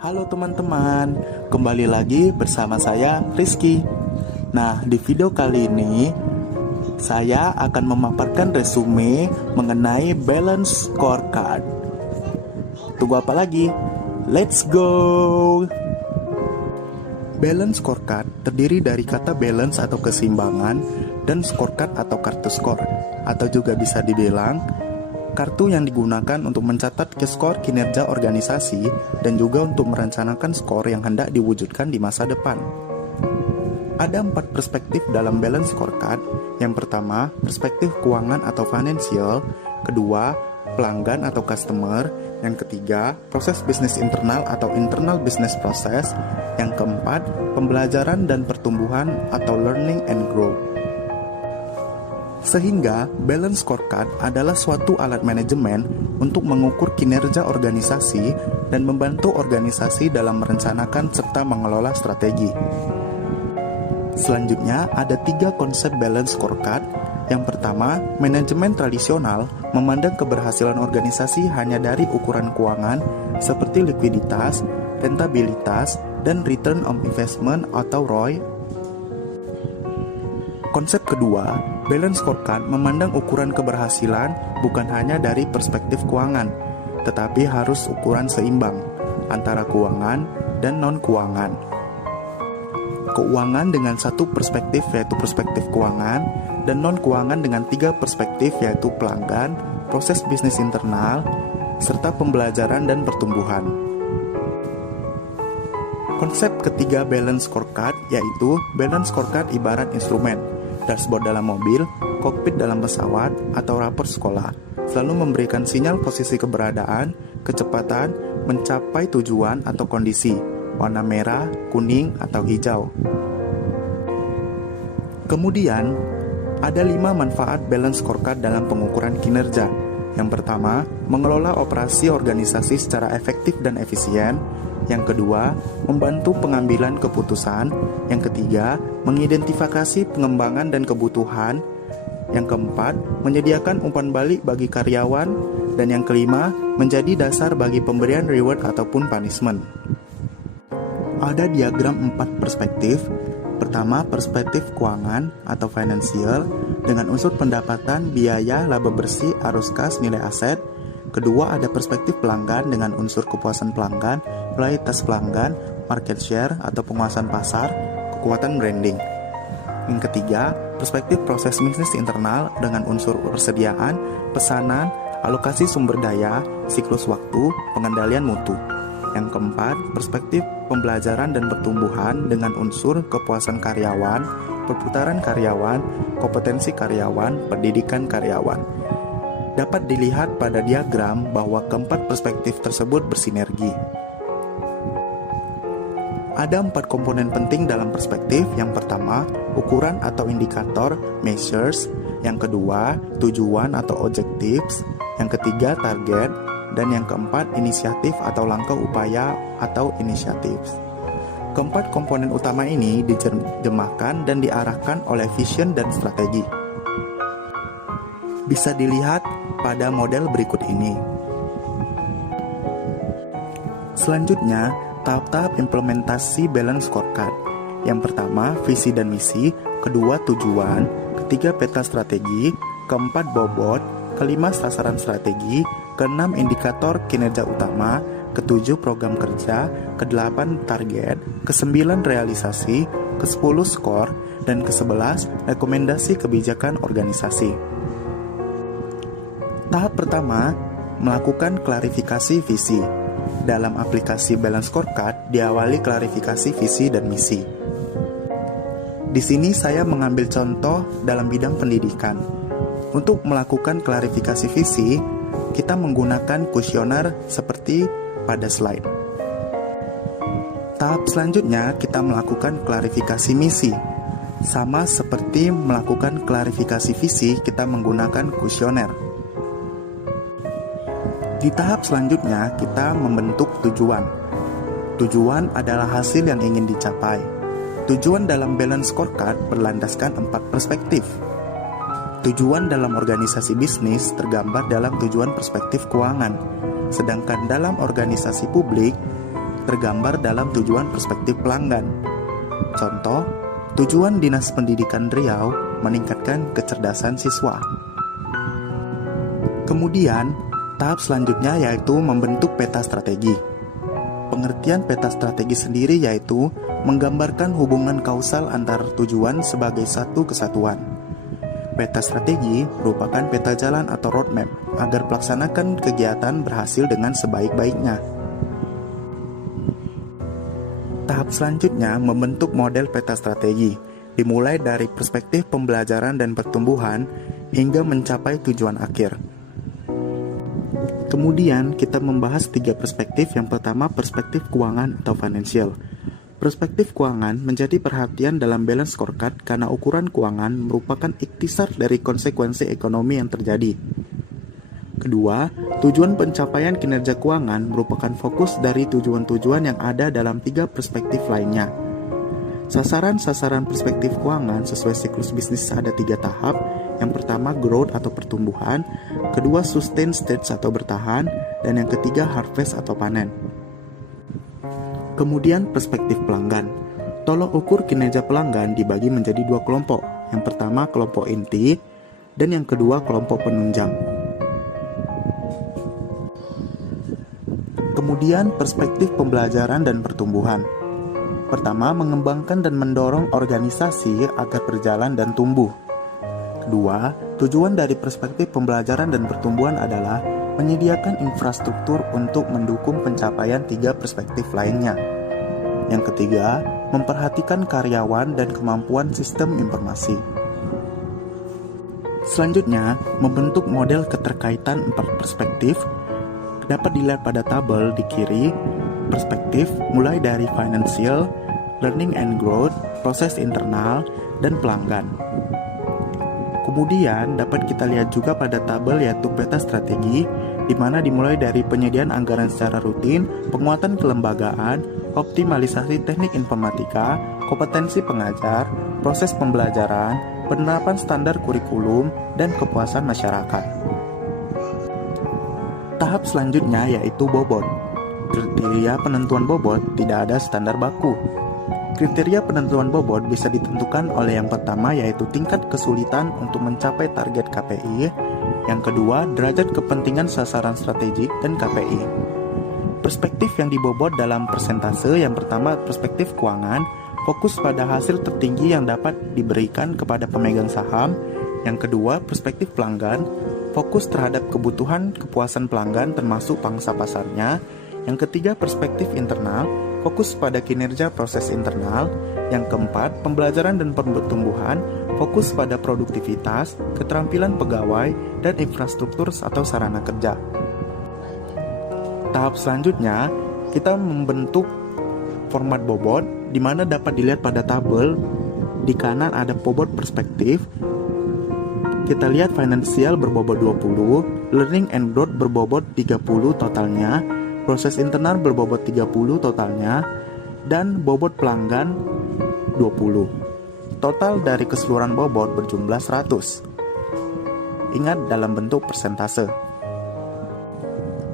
Halo teman-teman, kembali lagi bersama saya Rizky. Nah, di video kali ini saya akan memaparkan resume mengenai balance scorecard. Tunggu apa lagi? Let's go! Balance scorecard terdiri dari kata balance atau keseimbangan dan scorecard atau kartu skor, atau juga bisa dibilang kartu yang digunakan untuk mencatat skor kinerja organisasi dan juga untuk merencanakan skor yang hendak diwujudkan di masa depan. Ada 4 perspektif dalam balance scorecard. Yang pertama, perspektif keuangan atau financial. Kedua, pelanggan atau customer. Yang ketiga, proses bisnis internal atau internal business process. Yang keempat, pembelajaran dan pertumbuhan atau learning and grow. Sehingga, balance scorecard adalah suatu alat manajemen untuk mengukur kinerja organisasi dan membantu organisasi dalam merencanakan serta mengelola strategi. Selanjutnya, ada 3 konsep balance scorecard. Yang pertama, manajemen tradisional memandang keberhasilan organisasi hanya dari ukuran keuangan seperti likuiditas, rentabilitas, dan return on investment atau ROI. Konsep kedua, balance scorecard memandang ukuran keberhasilan bukan hanya dari perspektif keuangan, tetapi harus ukuran seimbang antara keuangan dan non-keuangan. Keuangan dengan 1 perspektif yaitu perspektif keuangan, dan non-keuangan dengan 3 perspektif yaitu pelanggan, proses bisnis internal, serta pembelajaran dan pertumbuhan. Konsep ketiga balance scorecard yaitu balance scorecard ibarat instrumen, dashboard dalam mobil, kokpit dalam pesawat, atau rapor sekolah, selalu memberikan sinyal posisi keberadaan, kecepatan, mencapai tujuan atau kondisi, warna merah, kuning, atau hijau. Kemudian, ada 5 manfaat balance scorecard dalam pengukuran kinerja. Yang pertama, mengelola operasi organisasi secara efektif dan efisien. Yang kedua, membantu pengambilan keputusan. Yang ketiga, mengidentifikasi pengembangan dan kebutuhan. Yang keempat, menyediakan umpan balik bagi karyawan. Dan yang kelima, menjadi dasar bagi pemberian reward ataupun punishment. Ada diagram 4 perspektif. Pertama, perspektif keuangan atau financial dengan unsur pendapatan, biaya, laba bersih, arus kas, nilai aset. Kedua, ada perspektif pelanggan dengan unsur kepuasan pelanggan, loyalitas pelanggan, market share atau penguasaan pasar, kekuatan branding. Yang ketiga, perspektif proses bisnis internal dengan unsur persediaan, pesanan, alokasi sumber daya, siklus waktu, pengendalian mutu. Yang keempat, perspektif pembelajaran dan pertumbuhan dengan unsur kepuasan karyawan, perputaran karyawan, kompetensi karyawan, pendidikan karyawan. Dapat dilihat pada diagram bahwa keempat perspektif tersebut bersinergi. Ada 4 komponen penting dalam perspektif. Yang pertama, ukuran atau indikator, measures. Yang kedua, tujuan atau objectives. Yang ketiga, target. Dan yang keempat, inisiatif atau langkah upaya atau initiatives. Keempat komponen utama ini diterjemahkan dan diarahkan oleh vision dan strategi. Bisa dilihat pada model berikut ini. Selanjutnya, tahap-tahap implementasi balance scorecard. Yang pertama, visi dan misi. Kedua, tujuan. Ketiga, peta strategi. Keempat, bobot. Kelima, sasaran strategi. Keenam, indikator kinerja utama. Ketujuh, program kerja. Kedelapan, target. Kesembilan, realisasi. Kesepuluh, skor. Dan kesebelas, rekomendasi kebijakan organisasi. Tahap pertama, melakukan klarifikasi visi. Dalam aplikasi balance scorecard, diawali klarifikasi visi dan misi. Di sini saya mengambil contoh dalam bidang pendidikan. Untuk melakukan klarifikasi visi, kita menggunakan kuesioner seperti pada slide. Tahap selanjutnya, kita melakukan klarifikasi misi. Sama seperti melakukan klarifikasi visi, kita menggunakan kuesioner. Di tahap selanjutnya, kita membentuk tujuan. Tujuan adalah hasil yang ingin dicapai. Tujuan dalam balance scorecard berlandaskan 4 perspektif. Tujuan dalam organisasi bisnis tergambar dalam tujuan perspektif keuangan. Sedangkan dalam organisasi publik, tergambar dalam tujuan perspektif pelanggan. Contoh, tujuan Dinas Pendidikan Riau meningkatkan kecerdasan siswa. Kemudian, tahap selanjutnya yaitu membentuk peta strategi. Pengertian peta strategi sendiri yaitu menggambarkan hubungan kausal antar tujuan sebagai satu kesatuan. Peta strategi merupakan peta jalan atau roadmap agar pelaksanakan kegiatan berhasil dengan sebaik-baiknya. Tahap selanjutnya membentuk model peta strategi, dimulai dari perspektif pembelajaran dan pertumbuhan hingga mencapai tujuan akhir. Kemudian kita membahas 3 perspektif. Yang pertama, perspektif keuangan atau financial. Perspektif keuangan menjadi perhatian dalam balance scorecard karena ukuran keuangan merupakan ikhtisar dari konsekuensi ekonomi yang terjadi. Kedua, tujuan pencapaian kinerja keuangan merupakan fokus dari tujuan-tujuan yang ada dalam 3 perspektif lainnya. Sasaran-sasaran perspektif keuangan sesuai siklus bisnis ada 3 tahap. Yang pertama, growth atau pertumbuhan, kedua, sustain stage atau bertahan, dan yang ketiga, harvest atau panen. Kemudian, perspektif pelanggan. Tolok ukur kinerja pelanggan dibagi menjadi 2 kelompok. Yang pertama, kelompok inti, dan yang kedua, kelompok penunjang. Kemudian, perspektif pembelajaran dan pertumbuhan. Pertama, mengembangkan dan mendorong organisasi agar berjalan dan tumbuh. Kedua, tujuan dari perspektif pembelajaran dan pertumbuhan adalah menyediakan infrastruktur untuk mendukung pencapaian 3 perspektif lainnya. Yang ketiga, memperhatikan karyawan dan kemampuan sistem informasi. Selanjutnya, membentuk model keterkaitan 4 perspektif. Dapat dilihat pada tabel di kiri, perspektif mulai dari financial, learning and growth, proses internal, dan pelanggan. Kemudian dapat kita lihat juga pada tabel yaitu peta strategi, di mana dimulai dari penyediaan anggaran secara rutin, penguatan kelembagaan, optimalisasi teknik informatika, kompetensi pengajar, proses pembelajaran, penerapan standar kurikulum, dan kepuasan masyarakat. Tahap selanjutnya yaitu bobot. Kriteria penentuan bobot tidak ada standar baku. Kriteria penentuan bobot bisa ditentukan oleh yang pertama yaitu tingkat kesulitan untuk mencapai target KPI, yang kedua derajat kepentingan sasaran strategik dan KPI. Perspektif yang dibobot dalam persentase, yang pertama perspektif keuangan, fokus pada hasil tertinggi yang dapat diberikan kepada pemegang saham, yang kedua perspektif pelanggan, fokus terhadap kebutuhan kepuasan pelanggan termasuk pangsa pasarnya, yang ketiga perspektif internal, fokus pada kinerja proses internal. Yang keempat, pembelajaran dan pertumbuhan, fokus pada produktivitas, keterampilan pegawai, dan infrastruktur atau sarana kerja. Tahap selanjutnya, kita membentuk format bobot, di mana dapat dilihat pada tabel. Di kanan ada bobot perspektif. Kita lihat financial berbobot 20, learning and growth berbobot 30 totalnya, proses internal berbobot 30 totalnya, dan bobot pelanggan 20. Total dari keseluruhan bobot berjumlah 100. Ingat dalam bentuk persentase.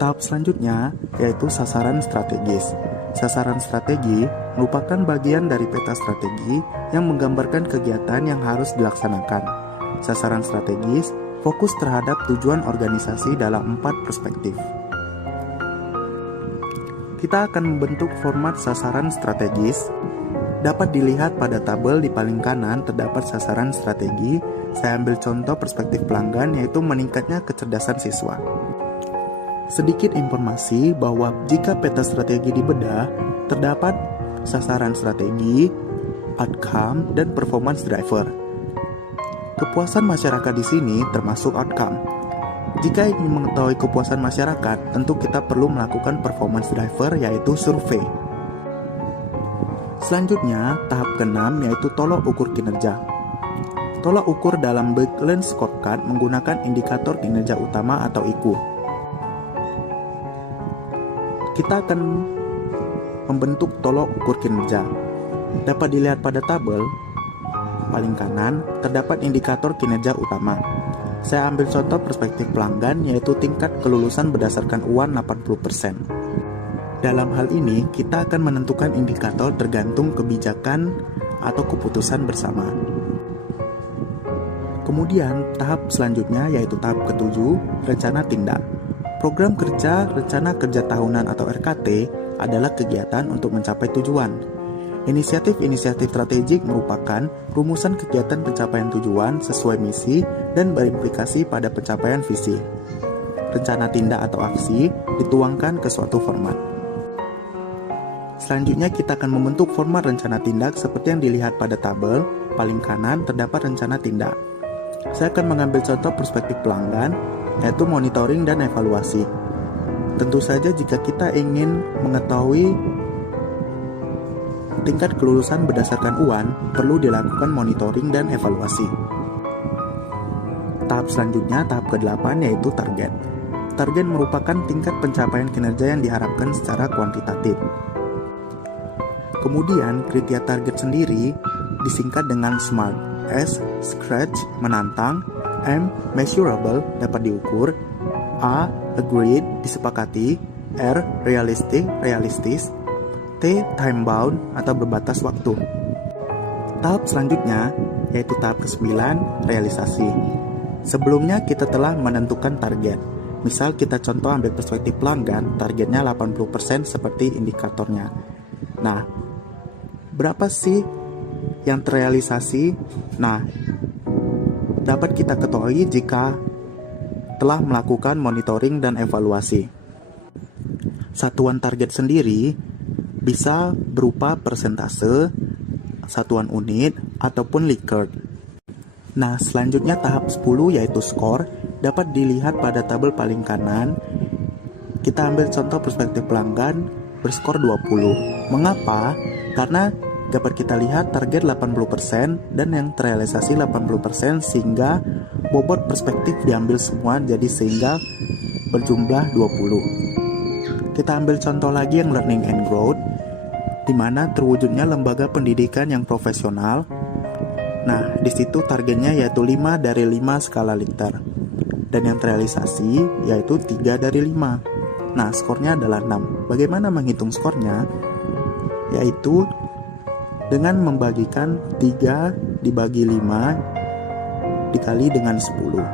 Tahap selanjutnya yaitu sasaran strategis. Sasaran strategi merupakan bagian dari peta strategi yang menggambarkan kegiatan yang harus dilaksanakan. Sasaran strategis fokus terhadap tujuan organisasi dalam 4 perspektif. Kita akan membentuk format sasaran strategis. Dapat dilihat pada tabel di paling kanan terdapat sasaran strategi. Saya ambil contoh perspektif pelanggan yaitu meningkatnya kecerdasan siswa. Sedikit informasi bahwa jika peta strategi dibedah, terdapat sasaran strategi, outcome, dan performance driver. Kepuasan masyarakat di sini termasuk outcome. Jika ingin mengetahui kepuasan masyarakat, tentu kita perlu melakukan performance driver yaitu survei. Selanjutnya, tahap ke-6 yaitu tolok ukur kinerja. Tolak ukur dalam balance scorecard menggunakan indikator kinerja utama atau IKU. Kita akan membentuk tolok ukur kinerja. Dapat dilihat pada tabel paling kanan terdapat indikator kinerja utama. Saya ambil contoh perspektif pelanggan yaitu tingkat kelulusan berdasarkan UAN 80%. Dalam hal ini, kita akan menentukan indikator tergantung kebijakan atau keputusan bersama. Kemudian, tahap selanjutnya yaitu tahap ketujuh, rencana tindak. Program kerja, rencana kerja tahunan atau RKT adalah kegiatan untuk mencapai tujuan. Inisiatif-inisiatif strategik merupakan rumusan kegiatan pencapaian tujuan sesuai misi dan berimplikasi pada pencapaian visi. Rencana tindak atau aksi dituangkan ke suatu format. Selanjutnya kita akan membentuk format rencana tindak seperti yang dilihat pada tabel paling kanan terdapat rencana tindak. Saya akan mengambil contoh perspektif pelanggan, yaitu monitoring dan evaluasi. Tentu saja jika kita ingin mengetahui tingkat kelulusan berdasarkan UAN, perlu dilakukan monitoring dan evaluasi. Tahap selanjutnya, tahap ke-8 yaitu target. Target merupakan tingkat pencapaian kinerja yang diharapkan secara kuantitatif. Kemudian, kriteria target sendiri disingkat dengan SMART. S. Stretch, menantang. M. Measurable, dapat diukur. A. Agreed, disepakati. R. Realistic, realistis. T. Time bound, atau berbatas waktu. Tahap selanjutnya, yaitu tahap ke-9, realisasi. Sebelumnya kita telah menentukan target. Misal kita contoh ambil perspektif pelanggan, targetnya 80% seperti indikatornya. Nah, berapa sih yang terrealisasi? Nah, dapat kita ketahui jika telah melakukan monitoring dan evaluasi. Satuan target sendiri bisa berupa persentase, satuan unit, ataupun Likert. Nah, selanjutnya tahap 10 yaitu skor dapat dilihat pada tabel paling kanan. Kita ambil contoh perspektif pelanggan berskor 20. Mengapa? Karena dapat kita lihat target 80% dan yang terrealisasi 80% sehingga bobot perspektif diambil semua jadi sehingga berjumlah 20. Kita ambil contoh lagi yang learning and growth di mana terwujudnya lembaga pendidikan yang profesional. Nah, di situ targetnya yaitu 5 dari 5 skala Likert. Dan yang terrealisasi yaitu 3 dari 5. Nah, skornya adalah 6. Bagaimana menghitung skornya? Yaitu dengan membagikan 3 dibagi 5 dikali dengan 10.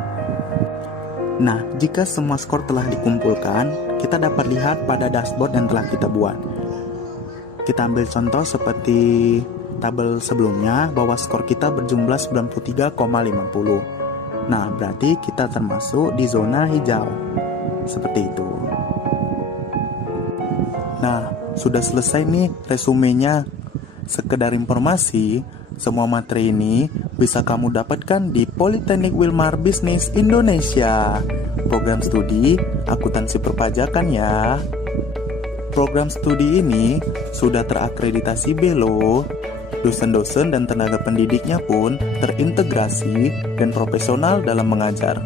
Nah, jika semua skor telah dikumpulkan, kita dapat lihat pada dashboard yang telah kita buat. Kita ambil contoh seperti tabel sebelumnya bahwa skor kita berjumlah 93,50. Nah, berarti kita termasuk di zona hijau. Seperti itu. Nah, sudah selesai nih resumenya. Sekedar informasi, semua materi ini bisa kamu dapatkan di Politeknik Wilmar Bisnis Indonesia. Program studi akuntansi perpajakan ya. Program studi ini sudah terakreditasi B loh. Dosen-dosen dan tenaga pendidiknya pun terintegrasi dan profesional dalam mengajar.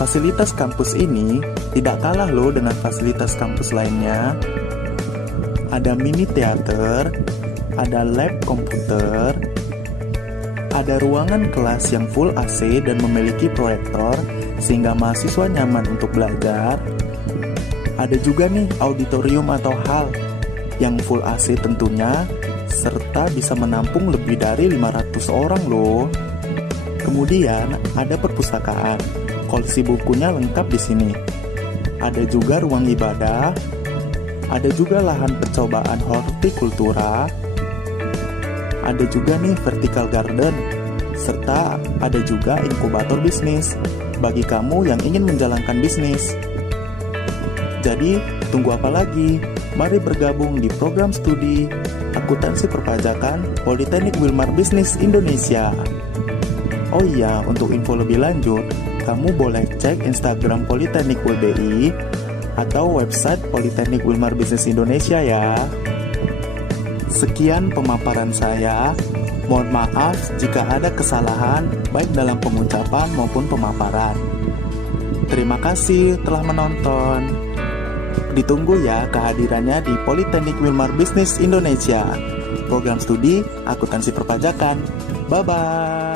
Fasilitas kampus ini tidak kalah loh dengan fasilitas kampus lainnya. Ada mini teater, ada lab komputer, ada ruangan kelas yang full AC dan memiliki proyektor sehingga mahasiswa nyaman untuk belajar. Ada juga nih auditorium atau hall yang full AC tentunya, serta bisa menampung lebih dari 500 orang loh. Kemudian ada perpustakaan, koleksi bukunya lengkap di sini. Ada juga ruang ibadah, ada juga lahan percobaan hortikultura, ada juga nih vertical garden, serta ada juga inkubator bisnis bagi kamu yang ingin menjalankan bisnis. Jadi, tunggu apa lagi? Mari bergabung di program studi Akuntansi Perpajakan Politeknik Wilmar Bisnis Indonesia. Oh iya, untuk info lebih lanjut, kamu boleh cek Instagram Politeknik WBI atau website Politeknik Wilmar Bisnis Indonesia ya. Sekian pemaparan saya. Mohon maaf jika ada kesalahan baik dalam pengucapan maupun pemaparan. Terima kasih telah menonton. Ditunggu ya kehadirannya di Politeknik Wilmar Bisnis Indonesia. Program studi Akuntansi Perpajakan. Bye-bye.